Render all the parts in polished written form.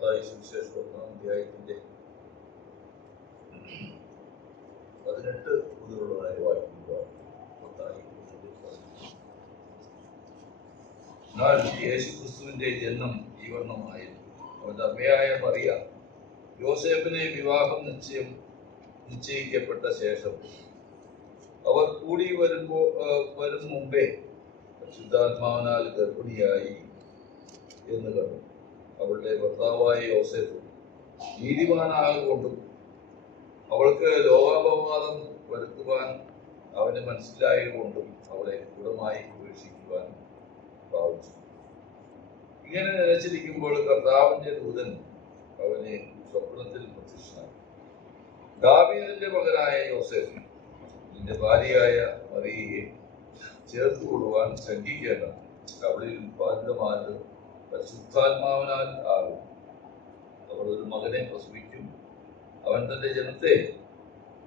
മത്തായി സുവിശേഷം 1-ാം അധ്യായത്തിന്റെ 18 മുതലുള്ളതായി വായിക്കുമ്പോൾ എന്നാൽ യേശുക്രിസ്തുവിന്റെ ജന്മം ഈ വർണ്ണമായിരുന്നു. അവന്റെ അമ്മയായ മറിയ യോസേഫിനെ വിവാഹം നിശ്ചയിക്കപ്പെട്ട ശേഷം അവർ കൂടി വരും മുമ്പേ പരിശുദ്ധാത്മാവിനാൽ ഗർഭിണിയായി എന്ന് കണ്ടു. അവളുടെ ഭർത്താവായ യോസേഫ് നീതിമാനാകൊണ്ടും അവൾക്ക് ലോകാപവാദം വരുത്തുവാൻ അവന് മനസ്സിലായതുകൊണ്ടും അവളെ ഗൂഢമായി ഉപേക്ഷിക്കുവാൻ ഭാവിച്ചു. ഇങ്ങനെ നിലച്ചിരിക്കുമ്പോൾ കർത്താവിന്റെ ദൂതൻ അവനെ സ്വപ്നത്തിൽ പ്രത്യക്ഷനായി. ദാവീദിന്റെ മകനായ യോസേഫ്, നിന്റെ ഭാര്യയായ മറിയയെ ചേർത്തുകൊള്ളുവാൻ ശങ്കിക്കേണ്ട. അവളിൽ ഉത്പാദിതമായത് പരിശുദ്ധാത്മാവിനാൽ ആകും. അവൾ ഒരു മകനെ പ്രസവിക്കും. അവൻ തന്റെ ജനത്തെ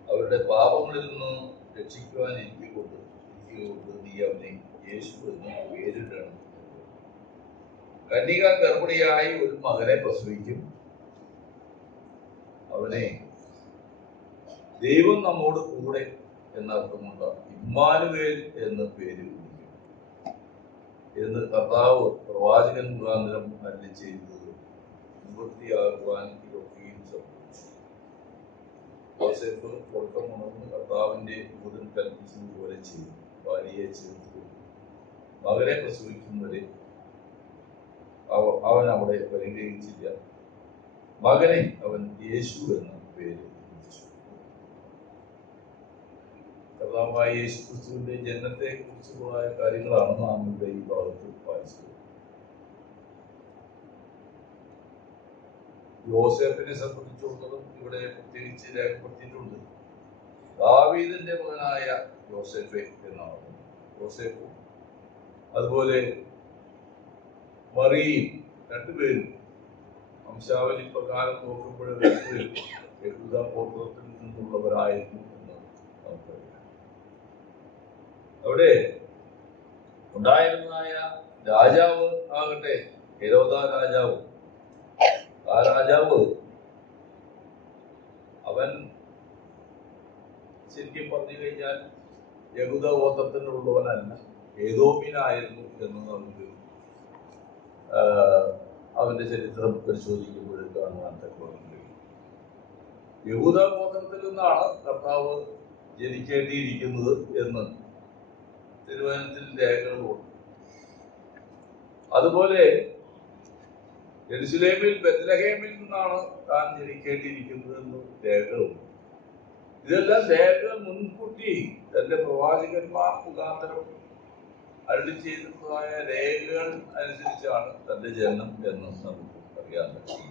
അവരുടെ പാപങ്ങളിൽ നിന്ന് രക്ഷിക്കുവാൻ ഇരിക്കൊണ്ട് നീ അവനെ യേശു എന്ന് പേരിടണം. കന്യക ഗർഭിണിയായി ഒരു മകനെ പ്രസവിക്കും. അവനെ ദൈവം നമ്മോട് കൂടെ എന്നർത്ഥമുണ്ട് ഇമ്മാനുവേൽ എന്ന് പേര് വിളിക്കും എന്ന് കർത്താവ് പ്രവാചകൻ മുഖാന്തരം അരുളി ചെയ്തത് നിവൃത്തിയാകുവാൻ ഇതൊക്കെയും സംഭവിച്ചു. യോസേഫ് ഉറക്കമുണർന്ന് കർത്താവിന്റെ ദൂതൻ കൽപ്പിച്ചതുപോലെ ചെയ്തു. ഭാര്യയെ ചേർത്തു. മകനെ പ്രസവിക്കും വരെ അവൻ അവിടെ പരിഗ്രഹിച്ചില്ല. മകനെ അവൻ യേശു എന്ന പേര് വിളിച്ചു. കർത്താവായ യേശു ക്രിസ്തുവിന്റെ ജനനത്തെ കുറിച്ചുള്ള കാര്യങ്ങളാണ് നാം ഇവിടെ ഈ ഭാഗത്ത് വായിച്ചത്. യോസേഫിനെ സംബന്ധിച്ചിടത്തോളം ഇവിടെ പ്രത്യേകിച്ച് രേഖപ്പെടുത്തിയിട്ടുണ്ട്. ദാവീദിന്റെ മകനായ യോസേഫ് എന്നാണ്. യോസേഫും അതുപോലെ മറിയയും രണ്ടുപേരും വംശാവലി പ്രകാരം നോക്കുമ്പോൾ യഹൂദ ഗോത്രത്തിൽ നിന്നുള്ളവരായിരുന്നു എന്ന് നമുക്കറിയാം. അവിടെ ഉണ്ടായിരുന്നതായ രാജാവ് ആകട്ടെ ഹെരോദ രാജാവ്. ആ രാജാവ് അവൻ ശരിക്കും പറഞ്ഞു കഴിഞ്ഞാൽ യഹൂദ ഗോത്രത്തിനുള്ളവനല്ല, ഏദോമിനായിരുന്നു എന്ന് നമുക്ക് അവന്റെ ചരിത്രം പരിശോധിക്കുമ്പോൾ കാണുവാൻ കഴിയും. യഹൂദ ഗോത്രത്തിൽ നിന്നാണ് കർത്താവ് ജനിക്കേണ്ടിയിരിക്കുന്നത് എന്ന് തിരുവചനത്തിൽ രേഖകളുണ്ട്. അതുപോലെ യെരുശലേമിൽ ബെത്ലഹേമിൽ നിന്നാണ് താൻ ജനിക്കേണ്ടിയിരിക്കുന്നത് എന്ന് രേഖകളുണ്ട്. ഇതെല്ലാം രേഖകൾ മുൻകൂട്ടി തന്റെ പ്രവാചകന്മാർ മുഖാന്തരം അരുളി ചെയ്തതായ രേഖകൾ അനുസരിച്ചാണ് തന്റെ ജനനം എന്ന് നമുക്ക് അറിയാൻ പറ്റും.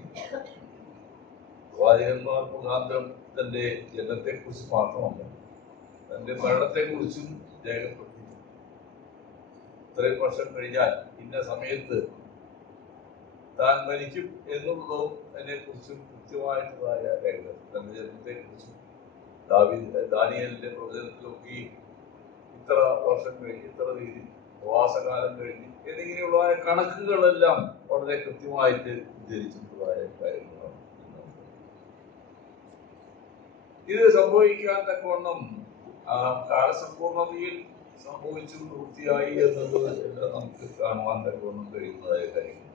പ്രവാചകന്മാർ മുഖാന്തരം തന്റെ ജനനത്തെക്കുറിച്ച് മാത്രമല്ല, തന്റെ മരണത്തെക്കുറിച്ചും രേഖപ്പെടുത്തി. ഇത്രയും വർഷം കഴിഞ്ഞാൽ ഇന്ന സമയത്ത് താൻ മരിക്കും എന്നുള്ളതും അതിനെക്കുറിച്ചും കൃത്യമായിട്ടുള്ളതായ രേഖകൾ. തന്റെ ജനനത്തെക്കുറിച്ചും ദാനിയേലിന്റെ പ്രവചനത്തിലൊക്കെ ഇത്ര വർഷം കഴിഞ്ഞ് ഇത്ര തീയതി പ്രവാസകാലം കഴിഞ്ഞ് എന്നിങ്ങനെയുള്ളതായ കണക്കുകളെല്ലാം വളരെ കൃത്യമായിട്ട് ഉദ്ധരിച്ചിട്ടുള്ളതായ കാര്യങ്ങളാണ്. ഇത് സംഭവിക്കാൻ തക്കവണ്ണം കാലസമ്പൂർണതയിൽ സംഭവിച്ചു പൂർത്തിയായി എന്നത് നമുക്ക് കാണുവാൻ തക്കവണ്ണം കഴിയുന്നതായ കാര്യങ്ങൾ.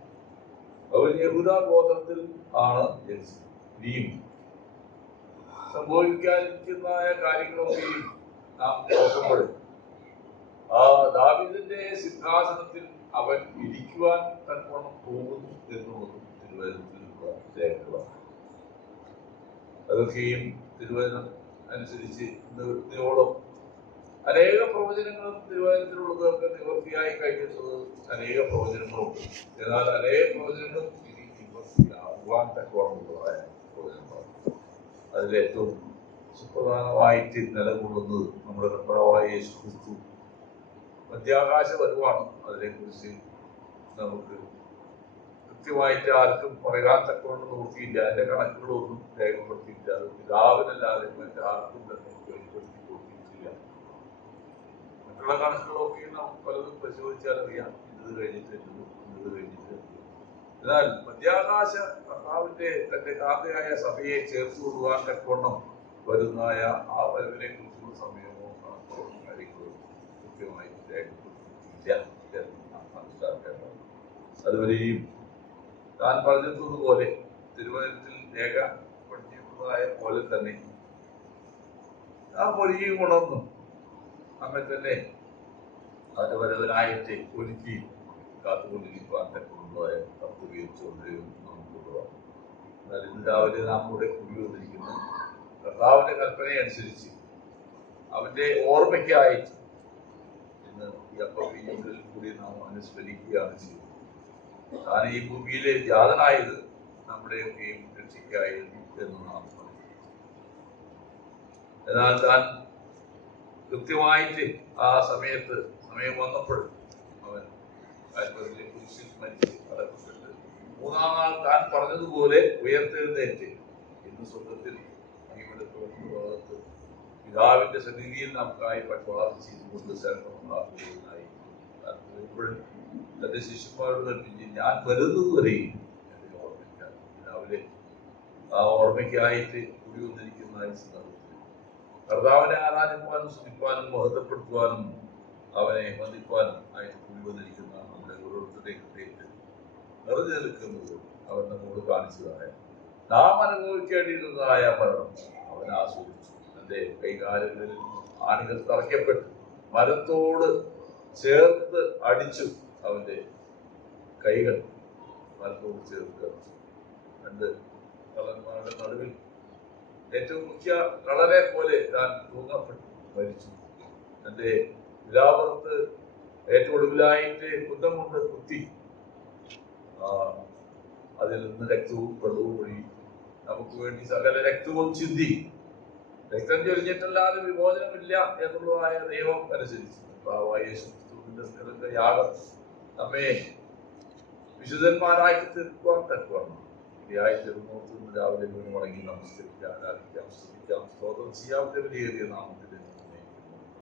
അവർ യഹൂദ ഗോത്രത്തിൽ ആണ് ജനിച്ചത്. ഇനിയും സംഭവിക്കാതിരിക്കുന്നതായ കാര്യങ്ങളൊക്കെയും നാം നോക്കുമ്പോൾ ദാവീദിന്റെ സിംഹാസനത്തിൽ അവൻ ഇരിക്കുവാൻ തക്കവണ്ണം പോകുന്നു എന്നുള്ളതും തിരുവചനത്തിലുള്ള രേഖകളാണ്. അതൊക്കെയും തിരുവചനം അനുസരിച്ച് നിവൃത്തിയോളം അനേക പ്രവചനങ്ങളും തിരുവചനത്തിലുള്ളതൊക്കെ നിവൃത്തിയായി കഴിഞ്ഞിട്ടുള്ളത് അനേക പ്രവചനങ്ങളുണ്ട്. എന്നാൽ അനേക പ്രവചനങ്ങളും ഇനി നിവൃത്തിയാകുവാൻ തക്കവണ്ണമുള്ളതായ പ്രവചനങ്ങളാണ്. അതിലേറ്റവും സുപ്രധാനമായിട്ട് നിലകൊള്ളുന്നത് നമ്മുടെ കർത്താവായ യേശു ക്രിസ്തു മധ്യാകാശ വരവാണ്. അതിനെക്കുറിച്ച് നമുക്ക് കൃത്യമായിട്ട് ആർക്കും പറയാൻ തക്കവണ്ണം നോക്കിയില്ല. അതിന്റെ കണക്കുകളൊന്നും രേഖപ്പെടുത്തിയില്ല. അത് പിതാവിനല്ലാതെ മറ്റാർക്കും തന്നെ വെളിപ്പെടുത്തി കൊടുത്തിട്ടില്ല. മറ്റുള്ള കണക്കുകളൊക്കെ നമുക്ക് പലതും പരിശോധിച്ചാൽ അറിയാം. ഇന്നത് കഴിഞ്ഞിട്ട്. എന്നാൽ മധ്യാകാശ കർത്താവിന്റെ തന്റെ കാന്തയായ സഭയെ ചേർത്ത് കൊള്ളുവാൻ തക്കവണ്ണം വരുന്നതായ ആ വരവിനെ കുറിച്ചുള്ള സമയമോ കണക്കോ കാര്യങ്ങളോ കൃത്യമായി രേഖപ്പെടുത്തിയില്ല എന്ന് നാം മനസ്സിലാക്കേണ്ടത്. അതുവരെയും താൻ പറഞ്ഞിട്ടുള്ളതുപോലെ തിരുവനന്തപുരത്തിൽ രേഖപ്പെടുത്തിയിട്ടുള്ളതായ പോലെ തന്നെ ആ പൊലിയും ഉണർന്നു നമ്മെ തന്നെ അതിന്റെ വരവനായിട്ട് ഒരുക്കി കാത്തുകൊണ്ടിരിക്കുവാൻ തക്കമുള്ളതായ കർത്തവ്യം ചോദ്യവും നമുക്കുള്ളതാണ്. എന്നാൽ ഇന്ന് രാവിലെ നാം ഇവിടെ കൂടി വന്നിരിക്കുന്ന കർത്താവിന്റെ കൽപ്പനയനുസരിച്ച് അവന്റെ ഓർമ്മയ്ക്കായിട്ട് ഇന്ന് ഈ അപ്പീയങ്ങളിൽ കൂടി നാം അനുസ്മരിക്കുകയാണ് ചെയ്യുന്നത്. താൻ ഈ ഭൂമിയിലെ ജാതനായത് നമ്മുടെയൊക്കെയും രക്ഷയ്ക്കായിരുന്നു എന്ന് നാം പറയും. എന്നാൽ താൻ കൃത്യമായിട്ട് ആ സമയത്ത് സമയം വന്നപ്പോൾ അവൻ കുരിശിൽ മരിച്ച് അടക്കപ്പെട്ട് മൂന്നാം നാൾ താൻ പറഞ്ഞതുപോലെ ഉയർത്തെഴുന്നേറ്റ് ഇന്ന് സ്വർഗത്തിൽ ഭാഗത്ത് പിതാവിന്റെ സന്നിധിയിൽ നമുക്കായി പക്ഷപാതം ചെയ്തുകൊണ്ട് സേവനമുണ്ടാക്കുന്നതിനായി തന്റെ ശിഷ്യന്മാരോട് കൽപ്പിച്ച് ഞാൻ വരുന്നത് വരെയും എന്നെ ഓർമ്മിക്കാൻ രാവിലെ ആ ഓർമ്മയ്ക്കായിട്ട് കൂടി വന്നിരിക്കുന്നതായി സന്ദർഭത്തിൽ കർത്താവിനെ ആരാധിക്കുവാനും സ്തുതിക്കുവാനും മഹത്വപ്പെടുത്തുവാനും അവനെ വന്ദിക്കുവാനും ആയിട്ട് കൂടി വന്നിരിക്കുന്ന നമ്മുടെ ഓരോരുത്തരുടെ ഹൃദയത്തിൽ നിറഞ്ഞു നിൽക്കുന്നത് അവൻ നമ്മോട് കാണിച്ചതായ നാം അനുഭവിക്കേണ്ടിയിരുന്നതായ മരണം അവൻ ആസ്വദിച്ചു. തന്റെ കൈകാലുകളിൽ ആണികൾ തറയ്ക്കപ്പെട്ടു മരത്തോട് ചേർത്ത് അടിച്ചു. അവന്റെ കൈകൾ മരത്തോട് ചേർത്ത് അടിച്ചു. രണ്ട് കള്ളന്മാരുടെ നടുവിൽ ഏറ്റവും മുഖ്യ കളരെ പോലെ താൻ തൂങ്ങപ്പെട്ടു മരിച്ചു. തന്റെ വിലാപുറത്ത് ഏറ്റവും ഒടുവിലായിട്ട് കുന്തം കൊണ്ട് കുത്തി അതിൽ നിന്ന് രക്തവും വെള്ളവും ഒഴുകി നമുക്ക് വേണ്ടി സകല രക്തവും ചിന്തി. രക്തം ചൊരിഞ്ഞിട്ടല്ലാതെ വിമോചനമില്ല എന്നുള്ളതായ നിയമം അനുസരിച്ച് യേശുവിന്റെ യാഗം നമ്മെ വിശുദ്ധന്മാരായി തീർക്കുവാൻ തക്കവണ്ണം ഇടയായി തീർന്നോർത്ത് രാവിലെ വീണ് മടങ്ങി നമസ്കരിക്കാം, ആരാധിക്കാം, സ്തുതിക്കാം, സ്തോത്രം ചെയ്യാം. വലിയേറിയ നാമത്തിൽ